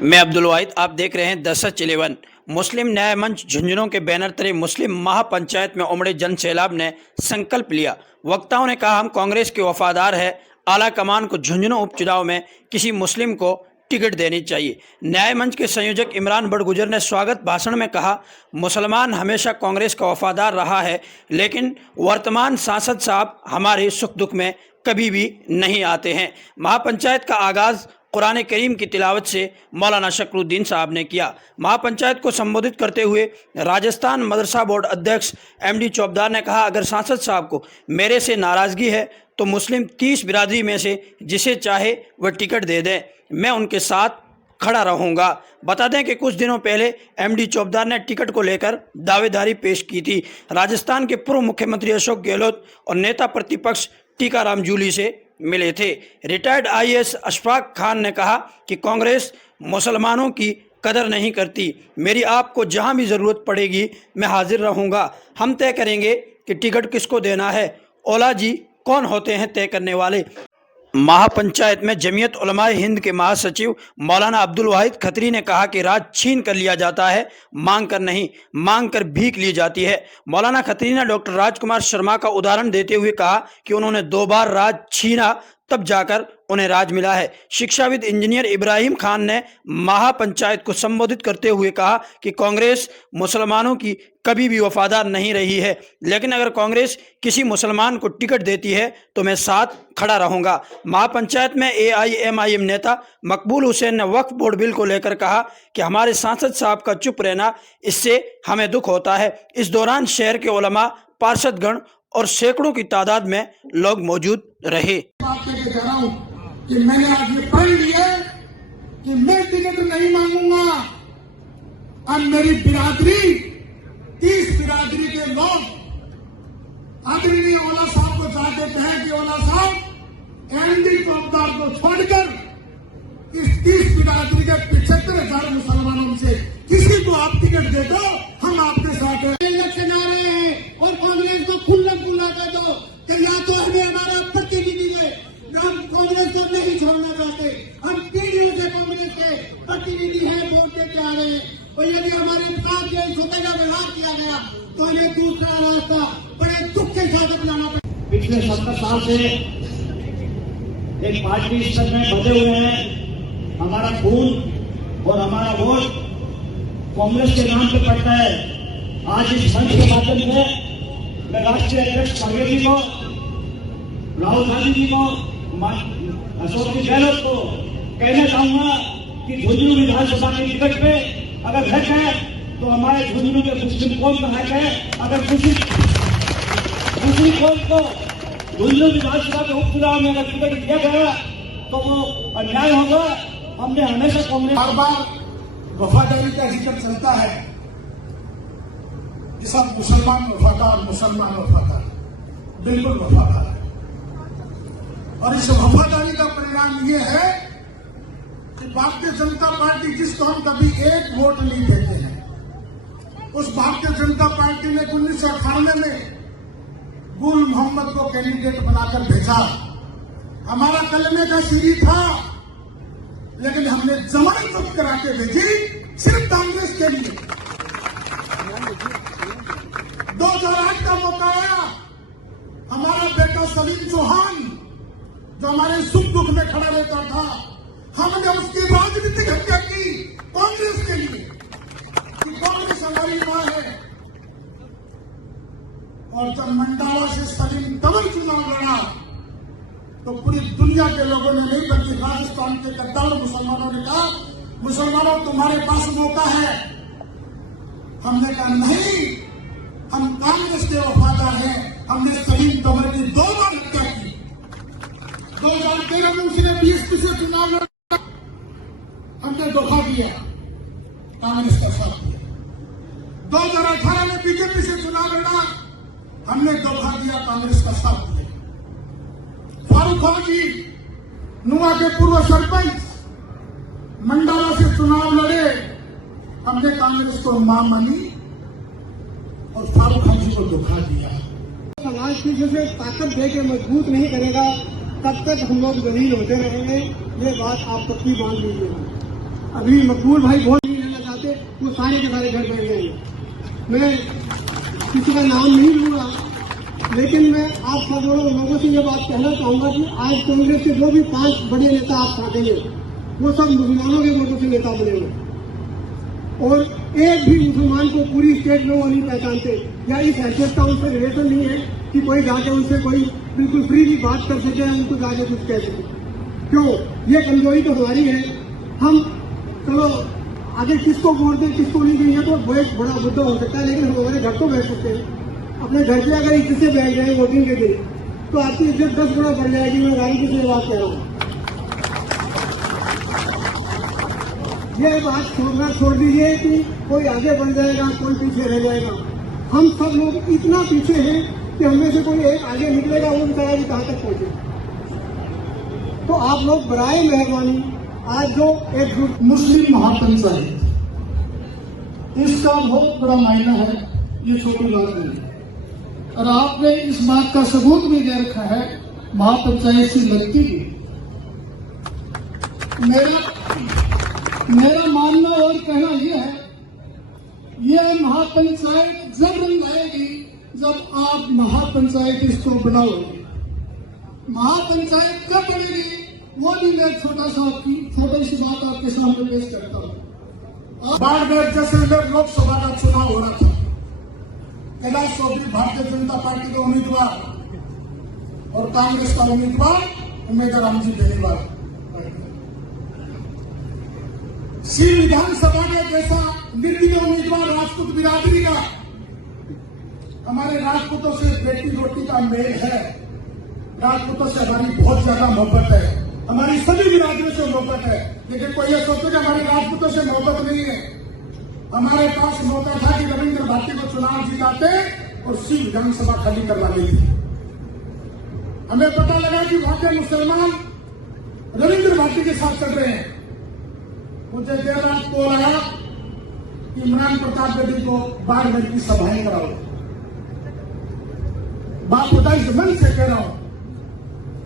मैं अब्दुल वाहिद, आप देख रहे हैं 10/11। मुस्लिम न्याय मंच झुंझुनू के बैनर तले मुस्लिम महापंचायत में उमड़े जन सैलाब ने संकल्प लिया। वक्ताओं ने कहा, हम कांग्रेस के वफादार हैं। आला कमान को झुंझुनू उपचुनाव में किसी मुस्लिम को टिकट देनी चाहिए। न्याय मंच के संयोजक इमरान बड़गुजर ने स्वागत भाषण में कहा, मुसलमान हमेशा कांग्रेस का वफादार रहा है, लेकिन वर्तमान सांसद साहब हमारे सुख दुख में कभी भी नहीं आते हैं। महापंचायत का आगाज़ कुरान करीम की तिलावत से मौलाना शकरुद्दीन साहब ने किया। महापंचायत को संबोधित करते हुए राजस्थान मदरसा बोर्ड अध्यक्ष MD चौबदार ने कहा, अगर सांसद साहब को मेरे से नाराज़गी है तो मुस्लिम 30 बिरादरी में से जिसे चाहे वह टिकट दे दें, मैं उनके साथ खड़ा रहूंगा। बता दें कि कुछ दिनों पहले MD चौबदार ने टिकट को लेकर दावेदारी पेश की थी। राजस्थान के पूर्व मुख्यमंत्री अशोक गहलोत और नेता प्रतिपक्ष टीकाराम जूली से मिले थे। रिटायर्ड IAS अशफाक खान ने कहा कि कांग्रेस मुसलमानों की कदर नहीं करती। मेरी आपको जहां भी ज़रूरत पड़ेगी मैं हाजिर रहूंगा। हम तय करेंगे कि टिकट किसको देना है। औला जी कौन होते हैं तय करने वाले। महापंचायत में जमीयत उलमाए हिंद के महासचिव मौलाना अब्दुल वाहिद खत्री ने कहा कि राज छीन कर लिया जाता है, मांग कर नहीं, मांग कर भीख ली जाती है। मौलाना खत्री ने डॉक्टर राजकुमार शर्मा का उदाहरण देते हुए कहा कि उन्होंने 2 बार राज छीना, तब जाकर उन्हें राज मिला है। शिक्षाविद इंजीनियर इब्राहिम खान ने महापंचायत को संबोधित करते हुए कहा कि कांग्रेस मुसलमानों की कभी भी वफादार नहीं रही है, लेकिन अगर कांग्रेस किसी मुसलमान को टिकट देती है तो मैं साथ खड़ा रहूंगा। महापंचायत में AIMIM नेता मकबूल हुसैन ने वक्फ बोर्ड बिल को लेकर कहा कि हमारे सांसद साहब का चुप रहना, इससे हमें दुख होता है। इस दौरान शहर के उलमा, पार्षदगण और सैकड़ों की तादाद में लोग मौजूद रहे। कि मैंने आज ये प्रण लिया कि मैं टिकट नहीं मांगूंगा। अब मेरी बिरादरी, 30 बिरादरी के लोग आदरणीय ओला साहब को चाहते हैं कि ओला साहब MD चौबदार को छोड़कर इस 30 बिरादरी के 75,000 मुसलमानों से किसी को आप टिकट दे दो, हम आपके साथ हैं। इलेक्शन आ रहे हैं और कांग्रेस को खुला कर दो कि या तो हमें हमारा प्रतिनिधि दे। हम कांग्रेस को नहीं छोड़ना चाहते। हम पीढ़ियों से कांग्रेस के प्रतिनिधि हैं, वोट देते आ रहे हैं। और यदि हमारे साथ ये सोतेगा व्यवहार किया गया तो हमें दूसरा रास्ता बड़े दुख के साथ अपनाना पड़ेगा। पिछले 70 साल से एक पार्टी स्तर में बंधे हुए हैं। हमारा खून और हमारा वोट कांग्रेस के नाम पे पड़ता है। आज इस मंच के माध्यम से मैं राष्ट्रीय अध्यक्ष खड़गे जी को, राहुल गांधी जी को, अशोक गहलोत को कहना चाहूंगा कि झुंझुनू विधानसभा के टिकट पे अगर हक है तो हमारे झुंझुनू के मुस्लिम कौम का हक है। अगर मुस्लिम कौम को झुंझुनू विधानसभा के उपचुनाव में अगर टिकट दिया गया तो वो अन्याय होगा। हमने हमेशा कांग्रेस बार बार वफादारी का जिक्र चलता है कि सब मुसलमान वफादार, बिल्कुल वफादार है। और इस वफादारी का परिणाम ये है कि भारतीय जनता पार्टी, जिसको हम कभी एक वोट नहीं देते हैं, उस भारतीय जनता पार्टी ने 1998 में गुल मोहम्मद को कैंडिडेट बनाकर भेजा। हमारा कलमे का सीढ़ी था, लेकिन हमने जमानत करा के भेजी सिर्फ कांग्रेस के लिए। 2008 का मौका आया, हमारा बेटा सलीम चौहान जो हमारे सुख दुख में खड़ा रहता था, हमने उसकी राजनीतिक हत्या की कांग्रेस के लिए कि कांग्रेस हमारी मां है। और जब मंडाला से सलीम तंवर चुनाव लड़ा तो पूरी दुनिया के लोगों ने नहीं, बल्कि राजस्थान के गद्दार मुसलमानों ने कहा, मुसलमानों तुम्हारे पास मौका है। हमने कहा नहीं, हम कांग्रेस के वफादार हैं। हमने सलीम तंवर की 2 बार हत्या की। 2013 में उसने 20 से चुनाव लड़ा, हमने धोखा दिया, कांग्रेस का साथ दिया। 2018 में बीजेपी से चुनाव लड़ा, हमने धोखा दिया, कांग्रेस का साथ दिया। फारूक हाजी नुआ के पूर्व सरपंच मंडाला से चुनाव लड़े, हमने कांग्रेस को मां मानी और फारूक हाजी को धोखा दिया। समाज की जैसे ताकत दे के मजबूत नहीं करेगा तब तक हम लोग जलील होते रहेंगे। ये बात आप पक्की मान लीजिएगा। अभी मकबूल भाई बहुत नहीं रहना चाहते, वो सारे के सारे घर बैठ गए। मैं किसी का नाम नहीं लूंगा, लेकिन मैं आप सब लोगों से ये बात कहना चाहूंगा कि आज कांग्रेस के जो भी 5 बड़े नेता आप छाटेंगे वो सब मुसलमानों के वोटों से नेता बने हुए, और एक भी मुसलमान को पूरी स्टेट में वो नहीं पहचानते, या इस हैसियत का उनसे रिलेशन नहीं है कि कोई जाके उनसे कोई बिल्कुल फ्री की बात कर सके, उनको जाके कुछ कह सके। क्यों? ये कमजोरी तो हमारी है। हम चलो आगे किसको वोट दें किसको नहीं देंगे तो वो एक बड़ा मुद्दा हो सकता है, लेकिन हम हमारे घर तो बैठ सकते हैं। अपने घर पे अगर इज्जत से बैठ जाए वोटिंग के दिन तो आपकी इज्जत 10 गुना बढ़ जाएगी। मैं गाड़ी की बात कह रहा हूँ। ये बात छोड़ दीजिए कि कोई आगे बढ़ जाएगा कोई पीछे रह जाएगा। हम सब लोग इतना पीछे हैं कि हमें से कोई एक आगे निकलेगा, वो बेचारा भी कहाँ तक पहुंचे। तो आप लोग बराए मेहरबानी आज जो एक मुस्लिम महापंचायत, इसका बहुत बड़ा मायना है, ये छोटी बात नहीं। और आपने इस बात का सबूत भी दे रखा है महापंचायत से लगती है। मेरा मानना और कहना यह है, यह महापंचायत जब रंग आएगी जब आप महापंचायत इसको बनाओगे। महापंचायत कब बनेगी वो भी मैं छोटी सी बात आपके सामने पेश करता हूँ। बाड़मेर जैसलमेर लोकसभा का चुनाव हो रहा था। कैलाश चौधरी भारतीय जनता पार्टी के उम्मीदवार और कांग्रेस का उम्मीदवार राम जी बेनीवाल। श्री विधानसभा का जैसा निर्दलीय उम्मीदवार राजपूत बिरादरी का, हमारे राजपूतों से बेटी रोटी का मेल है। राजपूतों से हमारी बहुत ज्यादा मोहब्बत है, हमारी सभी बिरादरियों से मोहब्बत है। लेकिन कोई ये सोचते कि हमारे राजपूतों से मोहब्बत नहीं है। हमारे पास मौका था कि रविंद्र भारती को चुनाव जिताते और सिर्फ विधानसभा खाली करवा लेते। हमें पता लगा कि वहां के मुसलमान रविंद्र भारती के साथ चल रहे हैं। मुझे देर रात कॉल आया कि इमरान प्रताप रेड्डी को बाड़मेर की सभाएं कराओ। बापुदाई मन से कह रहा हूं।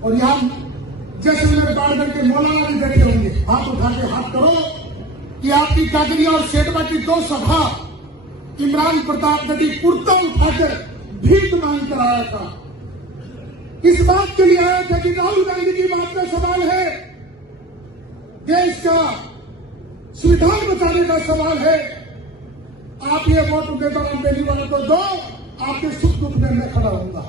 और यहां जैसलमेर बाड़मेर के मौलाना भी बैठे होंगे, हाथ उठा के हाथ करो कि आपकी कागरिया और सेठवा की 2 सभा इमरान प्रताप रेड्डी कुर्ता उठाकर भीख मांग कर आया था। इस बात के लिए आया था कि राहुल गांधी की बात का सवाल है, देश का संविधान बचाने का सवाल है। आप ये वोट उम्मीदवार बेनीवाल को दो, आपके सुख दुख में मैं खड़ा होऊंगा।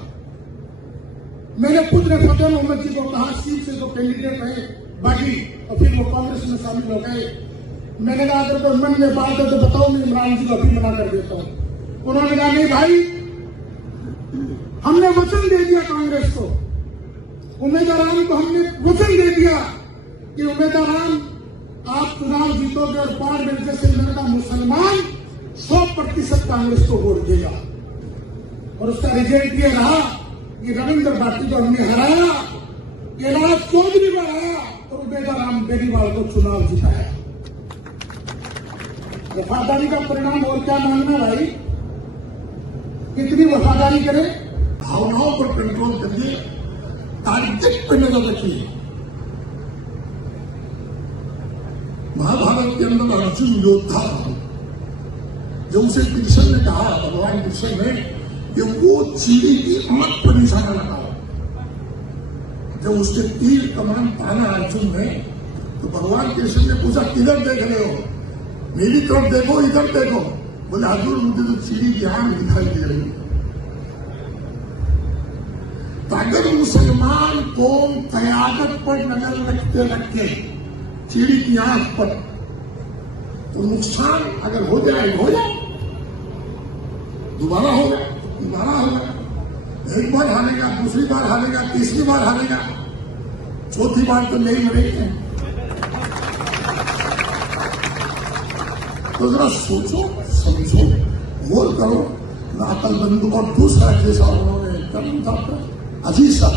मैंने खुद ने फतेह मोहम्मद जी को कहा, सीट से जो कैंडिडेट है बागी, और फिर वो कांग्रेस में शामिल हो गए। मैंने कहा अगर कोई मन में बात है तो बताओ, मैं इमरान जी को अभी मना कर देता हूं। उन्होंने कहा नहीं भाई, हमने वचन दे दिया कांग्रेस को, उम्मीदवार को हमने वचन दे दिया कि उम्मीदवार आप चुनाव जीतोगे और बाड़मेर जैसलमेर का मुसलमान 100% कांग्रेस को वोट देगा। और उसका रिजल्ट ये रहा कि रविंद्र भारती को हमने हराया, कैलाश चौधरी को हराया और उम्मीदवार बेनीवाल को चुनाव जिताया। वफादारी का परिणाम और क्या मांगना भाई? कितनी वफादारी करें? भावनाओं पर कंट्रोल करिए, तार्किक पर नजर रखिए। महाभारत के अंदर अर्जुन योद्धा, जो उसे कृष्ण ने कहा, भगवान कृष्ण ने, कि वो चीड़ी की आंख पर निशाना लगाओ। जब उसके तीर कमान ताना अर्जुन ने, तो भगवान कृष्ण ने पूछा किधर देख रहे हो? मेरी तरफ देखो, इधर देखो। बोले अर्जुन मुझे तो चीड़ी की आंख दिखाई दे रही है। तो अगर मुसलमान कौम कयादत पर नजर रखते रखते चीड़ी की आंख पर, तो नुकसान अगर हो जाए, दोबारा होगा। एक बार हारेगा, दूसरी बार हारेगा, तीसरी बार हारेगा, चौथी बार तो नहीं लड़ेंगे। तो जरा सोचो, समझो, गौर करो। अकलमंद और दूसरा जैसा उन्होंने कदम था, अजीज साहब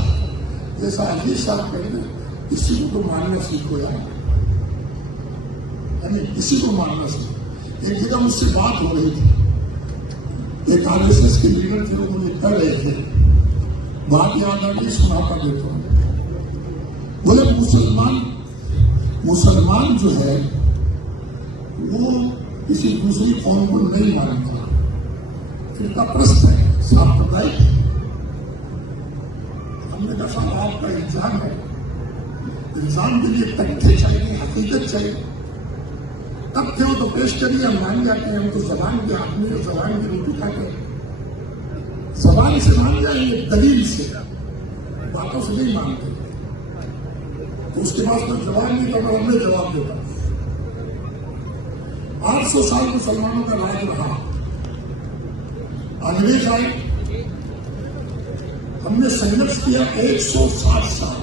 जैसा अजीज साहब कहते, किसी को तो मानना सीखो यार, किसी को मानना सीखो। एक जगह मुझसे बात हो रही थी, एक आरएसएस के लीडर थे, उन्होंने कर रहे थे बात, याद आ गई, सुनाता देता हूं। बोले मुसलमान जो है वो किसी दूसरी कौम को नहीं मानता। फिर का प्रश्न है, सांप्रदायिक है। हमने कहा साहब आपका इंसान है, इंसान के लिए तथ्य चाहिए, हकीकत चाहिए। तथ्य हो तो पेश करिए, हम मान जाते हैं। हम तो जबान के आदमी और जबान की रोटी खाते हैं। जबान से मान जाएंगे, दलील से, बातों से नहीं मानते। तो उसके पास तो जवाब नहीं था, मैं हमने जवाब देता। 800 साल मुसलमानों का राज रहा, अंग्रेज आए, हमने संघर्ष किया 160 साल।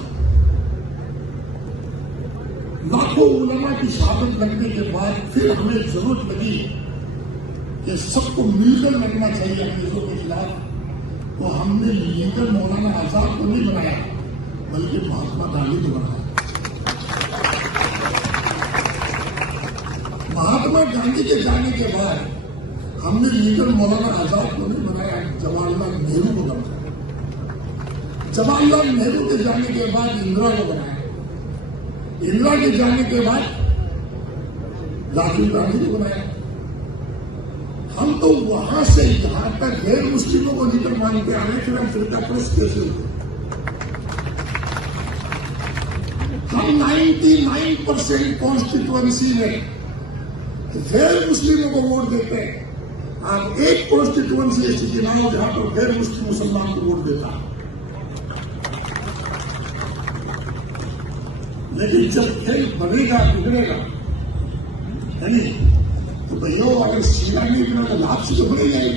लाखों उलमा की शहादत लगने के बाद फिर हमें जरूरत लगी कि सबको मिलकर लड़ना चाहिए अंग्रेजों के खिलाफ। तो हमने लीडर मौलाना आजाद को नहीं बनाया, बल्कि महात्मा गांधी को बनाया। महात्मा गांधी के जाने के बाद हमने लीडर मौलाना आजाद को नहीं बनाया, जवाहरलाल नेहरू को बनाया। जवाहरलाल नेहरू के जाने के बाद इंदिरा को बनाया। इंदिरा के जाने के बाद राजीव गांधी को बनाया। हम तो वहां से यहां तक गैर मुस्लिमों को लीडर मानते आने, फिर हम फिरका प्रस्त कैसे हुए? हम 99% कॉन्स्टिट्यूएंसी में गैर मुस्लिमों को वोट देते हैं। आप एक कॉन्स्टिट्यूएंसी ऐसी चुनाव जहां पर गैर मुस्लिम मुसलमान को वोट देता है। लेकिन जब खेल बनेगा, बिगड़ेगा, है नहीं, तो भैया अगर सीधा नहीं बना तो लाभ से तो बनेगा ही।